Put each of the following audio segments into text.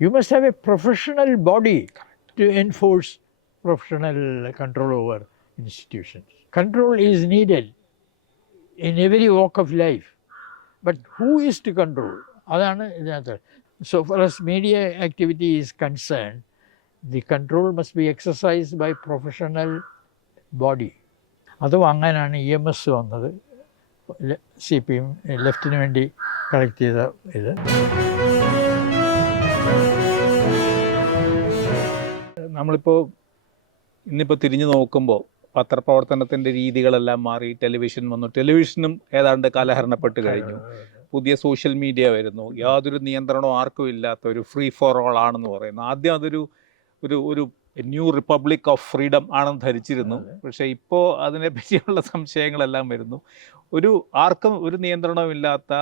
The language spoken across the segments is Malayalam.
You must have a professional body to enforce professional control over institutions. Control is needed in every walk of life. But who is to control? അതാണ് ഇതിനകത്ത്. So far as media activity is concerned, the control must be exercised by professional body. അത് വാങ്ങാനാണ് EMS വന്നത്. CPM ലെഫ്റ്റിന് വേണ്ടി കളക്ട് ചെയ്ത ഇത്. നമ്മളിപ്പോൾ ഇന്നിപ്പോൾ തിരിഞ്ഞു നോക്കുമ്പോൾ പത്രപ്രവർത്തനത്തിൻ്റെ രീതികളെല്ലാം മാറി ടെലിവിഷൻ വന്നു. ടെലിവിഷനും ഏതാണ്ട് കാലഹരണപ്പെട്ട് കഴിഞ്ഞു. പുതിയ സോഷ്യൽ മീഡിയ വരുന്നു. യാതൊരു നിയന്ത്രണവും ആർക്കും ഇല്ലാത്ത ഒരു ഫ്രീ ഫോർ ഓൾ ആണെന്ന് പറയുന്നു. ആദ്യം അതൊരു ഒരു ഒരു ന്യൂ റിപ്പബ്ലിക് ഓഫ് ഫ്രീഡം ആണെന്ന് ധരിച്ചിരുന്നു. പക്ഷേ ഇപ്പോൾ അതിനെ പറ്റിയുള്ള സംശയങ്ങളെല്ലാം വരുന്നു. ആർക്കും ഒരു നിയന്ത്രണവും ഇല്ലാത്ത,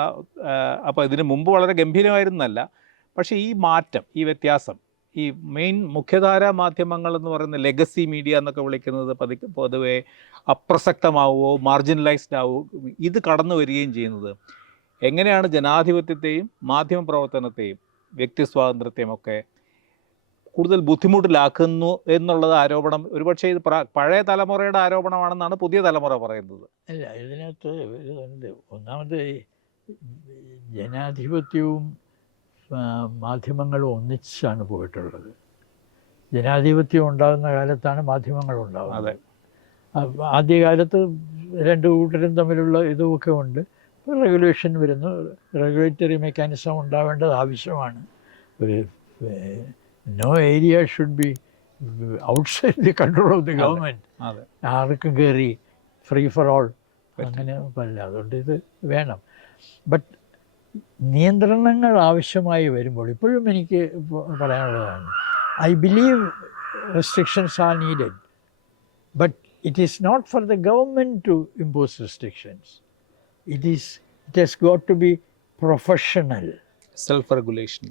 അപ്പോൾ ഇതിന് മുമ്പ് വളരെ ഗംഭീരമായിരുന്നല്ല. പക്ഷേ ഈ മാറ്റം, ഈ വ്യത്യാസം, ഈ മെയിൻ മുഖ്യധാരാ മാധ്യമങ്ങൾ എന്ന് പറയുന്ന ലെഗസി മീഡിയ എന്നൊക്കെ വിളിക്കുന്നത് പൊതുവെ അപ്രസക്തമാവുകയോ മാർജിനലൈസ്ഡ് ആവുകയോ ഇത് കടന്നു വരികയും ചെയ്യുന്നത് എങ്ങനെയാണ് ജനാധിപത്യത്തെയും മാധ്യമപ്രവർത്തനത്തെയും വ്യക്തി സ്വാതന്ത്ര്യത്തെയും ഒക്കെ കൂടുതൽ ബുദ്ധിമുട്ടിലാക്കുന്നു എന്നുള്ളത് ആരോപണം. ഒരുപക്ഷെ ഇത് പഴയ തലമുറയുടെ ആരോപണമാണെന്നാണ് പുതിയ തലമുറ പറയുന്നത്. അല്ല, ഇതിനകത്ത് ഒന്നാമത് ജനാധിപത്യവും മാധ്യമങ്ങളും ഒന്നിച്ചാണ് പോയിട്ടുള്ളത്. ജനാധിപത്യം ഉണ്ടാകുന്ന കാലത്താണ് മാധ്യമങ്ങൾ ഉണ്ടാകുന്നത്. ആദ്യകാലത്ത് രണ്ട് കൂട്ടരും തമ്മിലുള്ള ഇതുമൊക്കെ ഉണ്ട്. ഇപ്പോൾ റെഗുലേഷൻ വരുന്നു. റെഗുലേറ്ററി മെക്കാനിസം ഉണ്ടാവേണ്ടത് ആവശ്യമാണ്. ഒരു no area should be outside the control of the government. ആർക്കും കയറി ഫ്രീ ഫോർ ഓൾ അങ്ങനെ പറ്റില്ല. അതുകൊണ്ട് ഇത് വേണം. ബട്ട് നിയന്ത്രണങ്ങൾ ആവശ്യമായി വരുമ്പോൾ ഇപ്പോഴും എനിക്ക് പറയാനുള്ളതാണ്, I believe restrictions are needed, but it is not for the government to impose restrictions. It has got to be professional. Self-regulation.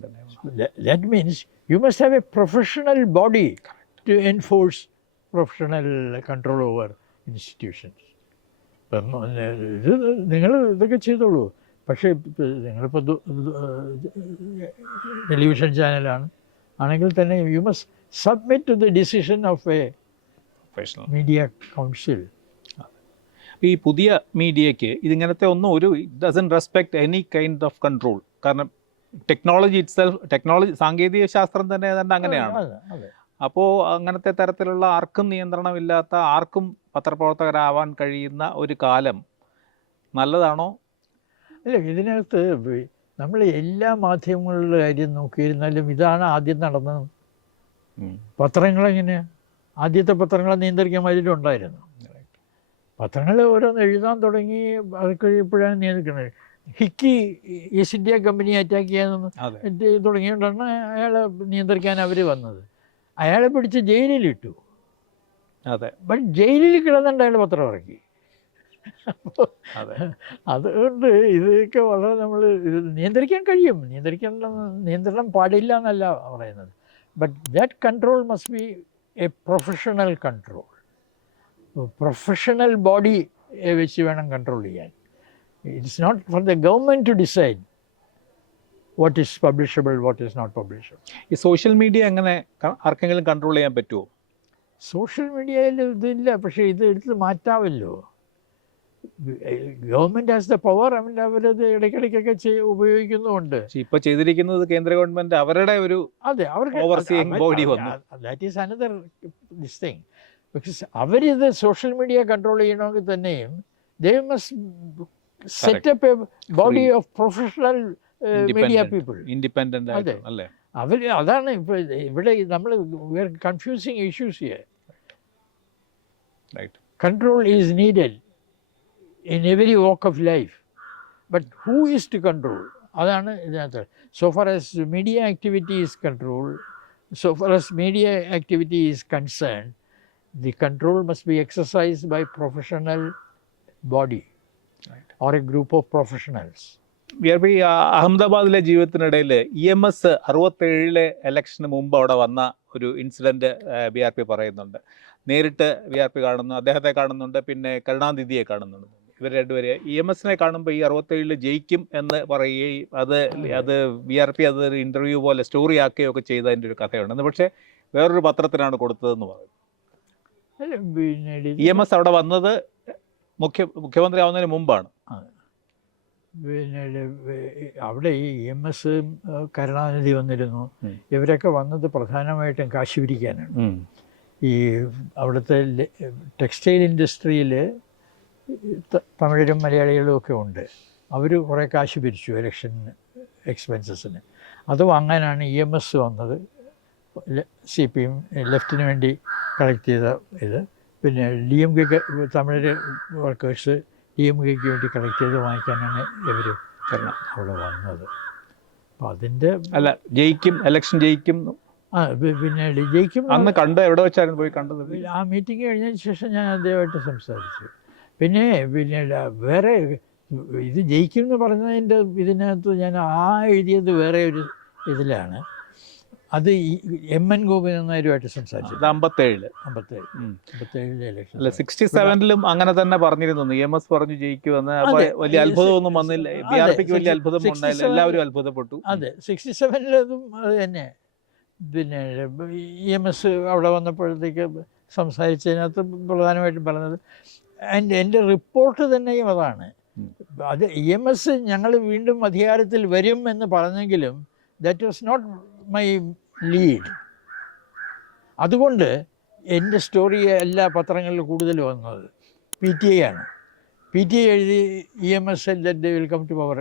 That means you must have a professional body to enforce professional control over institutions. നിങ്ങൾ ഇതൊക്കെ ചെയ്തോളൂ. പക്ഷേ നിങ്ങളിപ്പോൾ ടെലിവിഷൻ ചാനലാണ് ആണെങ്കിൽ തന്നെ you must submit to the decision of a media council. ഈ പുതിയ മീഡിയയ്ക്ക് ഇതിങ്ങനത്തെ ഒരു doesn't respect any kind of control. കാരണം ടെക്നോളജി സാങ്കേതിക ശാസ്ത്രം തന്നെ ഏതാണ്ട് അങ്ങനെയാണ്. അപ്പോൾ അങ്ങനത്തെ തരത്തിലുള്ള ആർക്കും നിയന്ത്രണമില്ലാത്ത, ആർക്കും പത്രപ്രവർത്തകരാവാൻ കഴിയുന്ന ഒരു കാലം നല്ലതാണോ? അല്ല, ഇതിനകത്ത് നമ്മൾ എല്ലാ മാധ്യമങ്ങളുടെ കാര്യം നോക്കിയിരുന്നാലും ഇതാണ് ആദ്യം നടന്നത്. പത്രങ്ങളെങ്ങനെയാണ് ആദ്യത്തെ പത്രങ്ങളെ നിയന്ത്രിക്കാൻ വേണ്ടിയിട്ടുണ്ടായിരുന്നു. പത്രങ്ങൾ ഓരോന്ന് എഴുതാൻ തുടങ്ങി. അത് കഴിയുമ്പോഴാണ് നിയന്ത്രിക്കുന്നത്. Hiki east India company attack ചെയ്യാൻ തുടങ്ങിയോണ്ടാണ് അയാളെ നിയന്ത്രിക്കാൻ അവർ വന്നത്. അയാളെ പിടിച്ച് ജയിലിലിട്ടു. ബട്ട് ജയിലിൽ കിടന്നുണ്ട് അയാൾ പത്രം ഇറക്കി. അപ്പോൾ അതുകൊണ്ട് ഇതൊക്കെ വളരെ നമ്മൾ നിയന്ത്രിക്കാൻ കഴിയും. നിയന്ത്രണം പാടില്ല എന്നല്ല പറയുന്നത്. But that control must be a professional control. Professional body വെച്ച് വേണം കൺട്രോൾ ചെയ്യാൻ. It's not for the government to decide what is publishable, what is not publishable. ഈ സോഷ്യൽ മീഡിയ എങ്ങനെ ആർക്കെങ്കിലും കൺട്രോൾ ചെയ്യാൻ പറ്റുമോ? സോഷ്യൽ മീഡിയയിൽ ഇതില്ല, പക്ഷേ ഇത് എടുത്ത് മാറ്റാമല്ലോ. Government has the power. അവരത് ഇടയ്ക്കിടയ്ക്കൊക്കെ ഉപയോഗിക്കുന്നുമുണ്ട്. ഇപ്പോൾ ചെയ്തിരിക്കുന്നത് കേന്ദ്ര ഗവൺമെൻറ് അവരുടെ ഒരു ഓവർസീയിങ് ബോഡി വന്നു. That is another this thing. Because അവരിത് സോഷ്യൽ മീഡിയ കൺട്രോൾ ചെയ്യണമെങ്കിൽ തന്നെയും they must set up a body of professional media people. Independent അല്ലേ അവർ. അതാണ് ഇപ്പോൾ ഇവിടെ നമ്മൾ we are confusing issues here. Control is needed in every walk of life, but who is to control? അതാണ് ഇതിനകത്ത്. So far as media activity is controlled, so far as media activity is concerned, the control must be exercised by professional body or a group of professionals. ഈ അഹമ്മദാബാദിലെ ജീവിതത്തിനിടയിൽ EMS 67 ഇലക്ഷന് മുമ്പ് അവിടെ വന്ന ഒരു ഇൻസിഡൻറ്റ് BRP പറയുന്നുണ്ട്. നേരിട്ട് BRP കാണുന്നു, അദ്ദേഹത്തെ കാണുന്നുണ്ട്, പിന്നെ കരുണാനിധിയെ കാണുന്നുണ്ട്. ഇവർ രണ്ടുപേരെ EMSനെ കാണുമ്പോൾ ഈ 67 ജയിക്കും എന്ന് പറയുകയും അത് BRP അതൊരു ഇൻ്റർവ്യൂ പോലെ സ്റ്റോറി ആക്കുകയൊക്കെ ചെയ്തതിൻ്റെ ഒരു കഥയുണ്ട്. എന്ന് പക്ഷേ വേറൊരു പത്രത്തിനാണ് കൊടുത്തതെന്ന് പറയും. അല്ല, പിന്നെ EMS അവിടെ വന്നത് മുഖ്യമന്ത്രി ആവുന്നതിന് മുമ്പാണ്. പിന്നെ അവിടെ ഈ EMS കരുണാനിധി വന്നിരുന്നു. ഇവരൊക്കെ വന്നത് പ്രധാനമായിട്ടും കാശ് പിരിക്കാനാണ്. ഈ അവിടുത്തെ ടെക്സ്റ്റൈൽ ഇൻഡസ്ട്രിയിൽ തമിഴരും മലയാളികളും ഒക്കെ ഉണ്ട്. അവർ കുറേ കാശ് പിരിച്ചു ഇലക്ഷൻ എക്സ്പെൻസസിന്. അത് വാങ്ങാനാണ് EMS വന്നത്. CPM ലെഫ്റ്റിന് വേണ്ടി കളക്ട് ചെയ്ത ഇത്. പിന്നെ DMK തമിഴ് വർക്കേഴ്സ് DMKയ്ക്ക് വേണ്ടി കളക്ട് ചെയ്ത് വാങ്ങിക്കാനാണ് ഇവർ അവിടെ വന്നത്. അപ്പോൾ അതിൻ്റെ അല്ല ജയിക്കും, ഇലക്ഷൻ ജയിക്കും. പിന്നെ ജയിക്കും. അന്ന് കണ്ട് എവിടെ വെച്ചായിരുന്നു പോയി കണ്ടത്? ആ മീറ്റിംഗ് കഴിഞ്ഞതിന് ശേഷം ഞാൻ അദ്ദേഹമായിട്ട് സംസാരിച്ചു. പിന്നെ വേറെ ഇത് ജയിക്കും എന്ന് പറഞ്ഞതിൻ്റെ ഇതിനകത്ത് ഞാൻ എഴുതിയത് വേറെ ഒരു ഇതിലാണ്. അത് MN ഗോപിനാഥ് നായരുമായിട്ട് സംസാരിച്ചു. 57 ഇലക്ഷൻ. അല്ല 67ലും അങ്ങനെ തന്നെ പറഞ്ഞിരുന്നു. EMS പറഞ്ഞു ജയിക്കുമെന്ന്. വലിയ അത്ഭുതമൊന്നും വന്നില്ല. BRPക്ക് വലിയ അത്ഭുതം ഉണ്ടായില്ല. എല്ലാവരും അത്ഭുതപ്പെട്ടു. അതെ, 67ലതും അത് തന്നെ. പിന്നെ EMS അവിടെ വന്നപ്പോഴത്തേക്ക് സംസാരിച്ചതിനകത്ത് പ്രധാനമായിട്ടും പറഞ്ഞത് എൻ്റെ റിപ്പോർട്ട് തന്നെയും അതാണ്. അത് EMS ഞങ്ങൾ വീണ്ടും അധികാരത്തിൽ വരും എന്ന് പറഞ്ഞെങ്കിലും that was not my lead. അതുകൊണ്ട് എൻ്റെ സ്റ്റോറി എല്ലാ പത്രങ്ങളിലും കൂടുതൽ വന്നത് PTI ആണ്. PTI എഴുതി EMS said that they will come to power,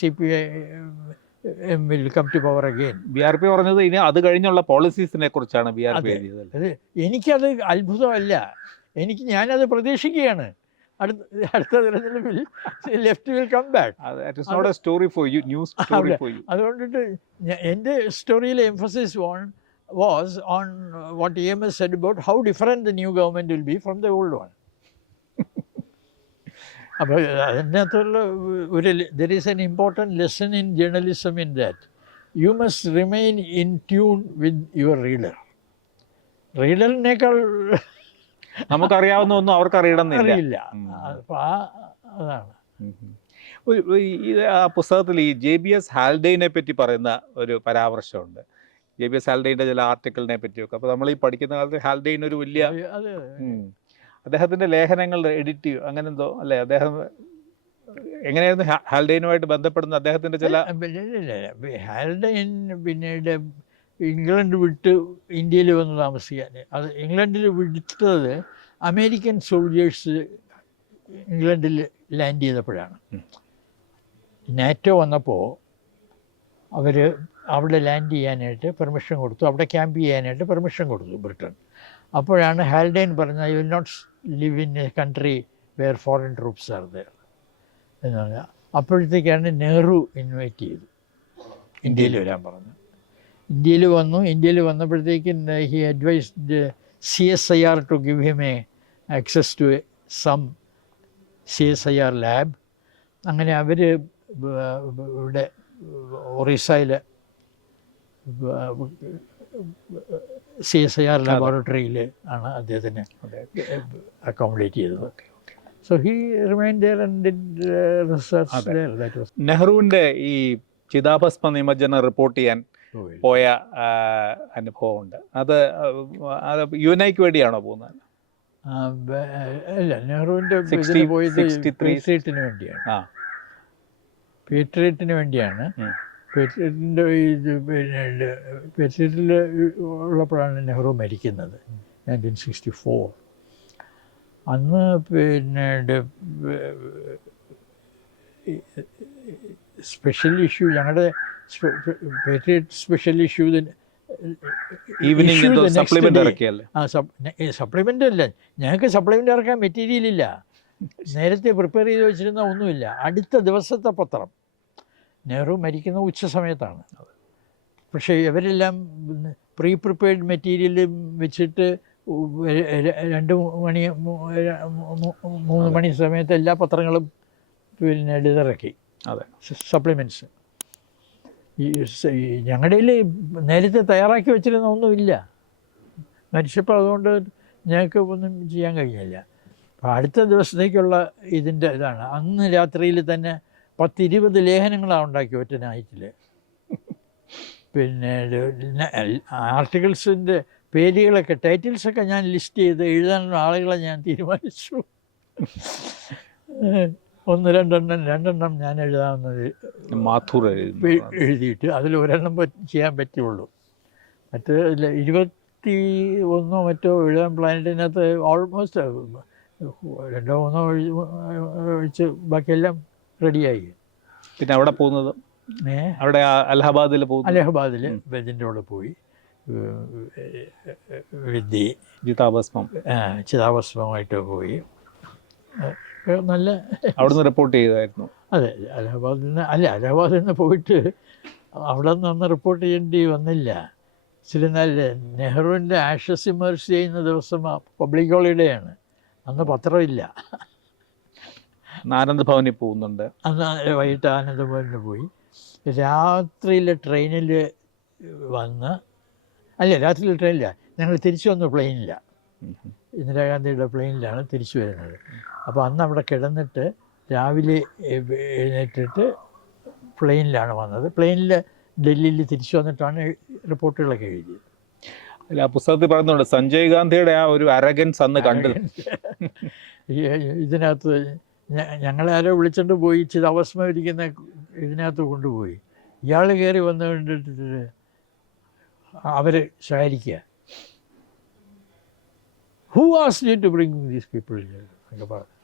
CPM will come to power again. BRP പറഞ്ഞത് ഇനി അത് കഴിഞ്ഞുള്ള പോളിസീസിനെ കുറിച്ചാണ് BRP എഴുതിയത്. അത് എനിക്കത് അത്ഭുതമല്ല, ഞാനത് പ്രതീക്ഷിക്കുകയാണ്. അടുത്ത തിരഞ്ഞെടുപ്പിൽ ലെഫ്റ്റ് വിൽ കം ബാക്ക്. അതുകൊണ്ടിട്ട് എൻ്റെ സ്റ്റോറിയിലെ emphasis was on what EMS said about how different the new government will be from the old one. അപ്പോൾ അതിനകത്തുള്ള there is an important lesson in journalism in that. You must remain in tune with your reader. റീഡറിനേക്കാൾ നമുക്കറിയാവുന്ന ഒന്നും അവർക്ക് അറിയില്ല. അപ്പോൾ അതാണ് ആ പുസ്തകത്തിൽ ഈ JBS ഹാൽഡെയിനെ പറ്റി പറയുന്ന ഒരു പരാമർശമുണ്ട്. JBS ഹാൽഡെയിൻ്റെ ചില ആർട്ടിക്കിളിനെ പറ്റിയൊക്കെ. അപ്പോൾ നമ്മൾ ഈ പഠിക്കുന്ന കാലത്ത് ഹാൽഡെയിൻ ഒരു വലിയ അദ്ദേഹത്തിൻ്റെ ലേഖനങ്ങളുടെ എഡിറ്റീവ് അങ്ങനെ എന്തോ അല്ലേ? അദ്ദേഹം എങ്ങനെയായിരുന്നു ഹാൽഡെയിനുമായിട്ട് ബന്ധപ്പെടുന്ന അദ്ദേഹത്തിൻ്റെ ചില ഹാൽഡെയിൻ പിന്നീട് ഇംഗ്ലണ്ട് വിട്ട് ഇന്ത്യയിൽ വന്ന് താമസിക്കാൻ. അത് ഇംഗ്ലണ്ടിൽ വിട്ടത് അമേരിക്കൻ സോൾജേഴ്സ് ഇംഗ്ലണ്ടിൽ ലാൻഡ് ചെയ്തപ്പോഴാണ്. നാറ്റോ വന്നപ്പോൾ അവർ അവിടെ ലാൻഡ് ചെയ്യാനായിട്ട് പെർമിഷൻ കൊടുത്തു, അവിടെ ക്യാമ്പ് ചെയ്യാനായിട്ട് പെർമിഷൻ കൊടുത്തു ബ്രിട്ടൻ. അപ്പോഴാണ് ഹാൽഡെയിൻ പറഞ്ഞത് you will not live in a country where foreign troops are there എന്ന് പറഞ്ഞാൽ. അപ്പോഴത്തേക്കാണ് നെഹ്റു ഇൻവൈറ്റ് ചെയ്തു, ഇന്ത്യയിൽ വരാൻ പറഞ്ഞു. ഇന്ത്യയിൽ വന്നപ്പോഴത്തേക്ക് he advised CSIR to give him access to some CSIR lab. അങ്ങനെ അവർ ഇവിടെ ഒറീസയിൽ CSIR ലാബോറട്ടറിയിൽ ആണ് അദ്ദേഹത്തിന് അക്കോമഡേറ്റ് ചെയ്തത്. So he remind there and did research there. That was നെഹ്റുവിൻ്റെ ഈ ചിതാഭസ്മ നിമജ്ജനം റിപ്പോർട്ട് ചെയ്യാൻ പോയ അനുഭവമുണ്ട്. അത് യുനൈക്ക് വേണ്ടിയാണോ പോകുന്നത്? അല്ല, നെഹ്റുവിൻ്റെ പേട്രിയറ്റിന് വേണ്ടിയാണ്. പേട്രിയറ്റിന് വേണ്ടിയാണ്. പേട്രിയറ്റിൻ്റെ ഇത് പിന്നെ പേട്രിയറ്റിൽ ഉള്ളപ്പോഴാണ് നെഹ്റു മരിക്കുന്നത് 1964. അന്ന് പിന്നെ സ്പെഷ്യൽ ഇഷ്യൂ ഞങ്ങളുടെ പേട്രിയറ്റ് സ്പെഷ്യൽ ഇഷ്യൂ സപ്ലിമെൻ്റ് അല്ല, ഞങ്ങൾക്ക് സപ്ലിമെൻ്റ് ഇറക്കാൻ മെറ്റീരിയൽ ഇല്ല. നേരത്തെ പ്രിപ്പയർ ചെയ്ത് വെച്ചിരുന്ന ഒന്നുമില്ല. അടുത്ത ദിവസത്തെ പത്രം നെഹ്റു മരിക്കുന്ന ഉച്ച സമയത്താണ്. പക്ഷേ ഇവരെല്ലാം പ്രിപ്പയർഡ് മെറ്റീരിയൽ വെച്ചിട്ട് 2 മണി സമയത്ത് എല്ലാ പത്രങ്ങളും പിന്നെ എഴുതിറക്കി സപ്ലിമെൻറ്റ്സ്. ഞങ്ങളുടെ നേരത്തെ തയ്യാറാക്കി വെച്ചിരുന്ന ഒന്നുമില്ല. മരിച്ചപ്പോൾ അതുകൊണ്ട് ഞങ്ങൾക്ക് ഒന്നും ചെയ്യാൻ കഴിഞ്ഞില്ല. അപ്പോൾ അടുത്ത ദിവസത്തേക്കുള്ള ഇതിൻ്റെ ഇതാണ്. അന്ന് രാത്രിയിൽ തന്നെ 10-20 ലേഖനങ്ങളാണ് ഉണ്ടാക്കി ഒറ്റ നൈറ്റിൽ. പിന്നെ ആർട്ടിക്കിൾസിൻ്റെ പേരുകളൊക്കെ, ടൈറ്റിൽസൊക്കെ ഞാൻ ലിസ്റ്റ് ചെയ്ത് എഴുതാനുള്ള ആളുകളെ ഞാൻ തീരുമാനിച്ചു. 1-2 ഞാൻ എഴുതാവുന്നത് മാഥൂർ എഴുതിയിട്ട് അതിൽ ഒരെണ്ണം ചെയ്യാൻ പറ്റുള്ളൂ. മറ്റ് 21 മറ്റോ എഴുതാൻ പ്ലാനിറ്റിനകത്ത് ഓൾമോസ്റ്റ് 2-3 ഒഴിച്ച് ബാക്കിയെല്ലാം റെഡിയായി. പിന്നെ അവിടെ പോകുന്നത് അവിടെ അലഹബാദിൽ പോകും. അലഹബാദിൽ ഇതിൻ്റെ കൂടെ പോയി ചിതാഭസ്മമായിട്ട് പോയി. നല്ല അവിടുന്ന് റിപ്പോർട്ട് ചെയ്തായിരുന്നു. അതെ, അലഹബാദിൽ നിന്ന് പോയിട്ട് അവിടെ നിന്ന് റിപ്പോർട്ട് ചെയ്യേണ്ടി വന്നില്ല. ഇച്ചിരി നല്ല നെഹ്റുവിൻ്റെ ആഷസ് ഇമേഴ്സ് ചെയ്യുന്ന ദിവസം പബ്ലിക് ഹോളിഡേയാണ്. അന്ന് പത്രമില്ല. ആനന്ദഭവനിൽ പോകുന്നുണ്ട്. അന്ന് വൈകിട്ട് ആനന്ദഭവനിൽ പോയി. രാത്രിയിലെ ട്രെയിനിൽ വന്ന്, രാത്രിയിലെ ട്രെയിനില്ല, ഞങ്ങൾ തിരിച്ചു വന്ന പ്ലെയിനില്ല, ഇന്ദിരാഗാന്ധിയുടെ പ്ലെയിനിലാണ് തിരിച്ചു വരുന്നത്. അപ്പോൾ അന്ന് അവിടെ കിടന്നിട്ട് രാവിലെ എഴുന്നേറ്റിട്ട് പ്ലെയിനിലാണ് വന്നത്. പ്ലെയിനിൽ ഡൽഹിയിൽ തിരിച്ചു വന്നിട്ടാണ് റിപ്പോർട്ടുകളൊക്കെ എഴുതിയത്. അല്ല, ആ പുസ്തകത്തിൽ പറയുന്നുണ്ട് സഞ്ജയ് ഗാന്ധിയുടെ ആ ഒരു അരഗൻസ് അന്ന് കണ്ടു. ഇതിനകത്ത് ഞങ്ങളെ ആരോ വിളിച്ചുകൊണ്ട് പോയി ചിതാഭസ്മം ഇരിക്കുന്ന ഇതിനകത്ത് കൊണ്ടുപോയി. ഇയാൾ കയറി വന്നു കണ്ടിട്ട് അവർ ശാരിക്കുക, who asked you to bring these people എന്നൊക്കെ പറഞ്ഞു.